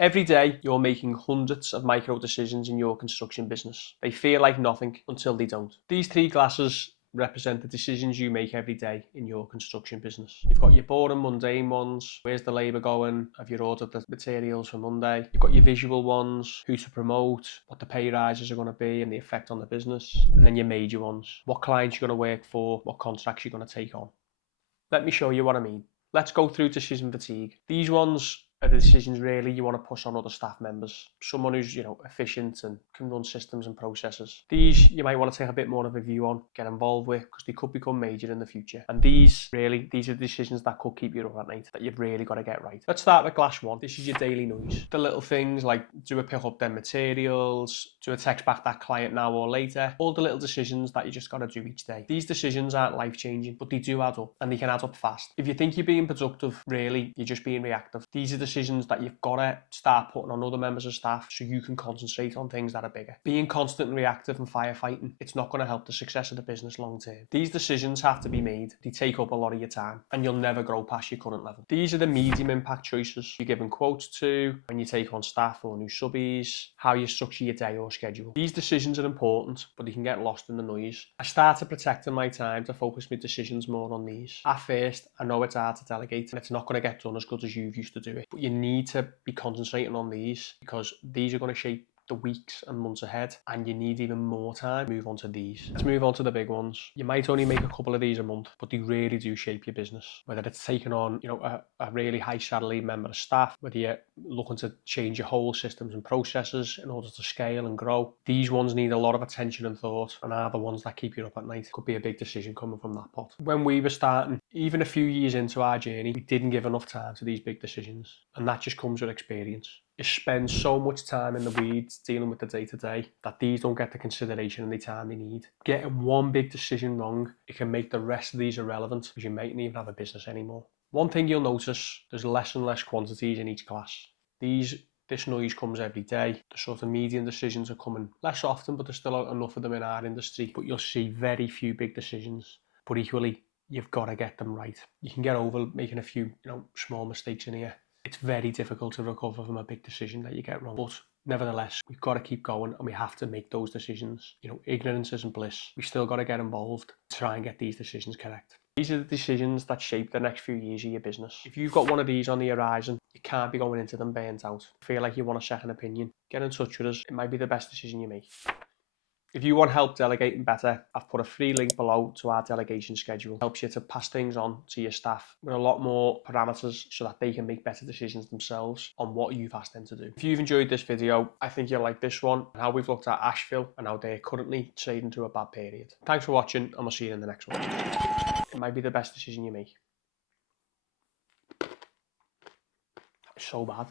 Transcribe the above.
Every day, you're making hundreds of micro decisions in your construction business. They feel like nothing until they don't. These three glasses represent the decisions you make every day in your construction business. You've got your boring, mundane ones. Where's the labour going? Have you ordered the materials for Monday? You've got your visual ones, who to promote, what the pay rises are going to be and the effect on the business. And then your major ones, what clients you're going to work for, what contracts you're going to take on. Let me show you what I mean. Let's go through decision fatigue. These ones are the decisions really you want to push on other staff members. Someone who's, efficient and can run systems and processes. These you might want to take a bit more of a view on, get involved with, because they could become major in the future. And these are decisions that could keep you up at night, that you've really got to get right. Let's start with glass one. This is your daily noise. The little things like, do I pick up them materials? Do I text back that client now or later? All the little decisions that you just got to do each day. These decisions aren't life-changing, but they do add up, and they can add up fast. If you think you're being productive, really, you're just being reactive. These are decisions that you've got to start putting on other members of staff so you can concentrate on things that are bigger. Being constant and reactive and firefighting, it's not going to help the success of the business long term. These decisions have to be made. They take up a lot of your time, and you'll never grow past your current level. These are the medium impact choices you're giving quotes to, when you take on staff or new subbies, how you structure your day or schedule. These decisions are important, but they can get lost in the noise. I started protecting my time to focus my decisions more on these. At first, I know it's hard to delegate, and it's not going to get done as good as you've used to do it, but you need to be concentrating on these, because these are going to shape the weeks and months ahead, and you need even more time to move on to these. Let's move on to the big ones. You might only make a couple of these a month, but they really do shape your business. Whether it's taking on, a really high salary member of staff, whether you're looking to change your whole systems and processes in order to scale and grow, these ones need a lot of attention and thought, and are the ones that keep you up at night. Could be a big decision coming from that pot. When we were starting, even a few years into our journey, we didn't give enough time to these big decisions, and that just comes with experience. You spend so much time in the weeds dealing with the day-to-day that these don't get the consideration and the time they need. Getting one big decision wrong, it can make the rest of these irrelevant, because you mightn't even have a business anymore. One thing you'll notice, there's less and less quantities in each class. This noise comes every day. The sort of medium decisions are coming less often, but there's still enough of them in our industry. But you'll see very few big decisions. But equally, you've got to get them right. You can get over making a few, small mistakes in here. It's very difficult to recover from a big decision that you get wrong. But nevertheless, we've got to keep going, and we have to make those decisions. Ignorance isn't bliss. We still got to get involved to try and get these decisions correct. These are the decisions that shape the next few years of your business. If you've got one of these on the horizon, you can't be going into them burnt out. Feel like you want a second opinion, get in touch with us. It might be the best decision you make. If you want help delegating better, I've put a free link below to our delegation schedule. It helps you to pass things on to your staff with a lot more parameters so that they can make better decisions themselves on what you've asked them to do. If you've enjoyed this video, I think you'll like this one, and how we've looked at Asheville and how they're currently trading through a bad period. Thanks for watching, and we'll see you in the next one. It might be the best decision you make. That was so bad.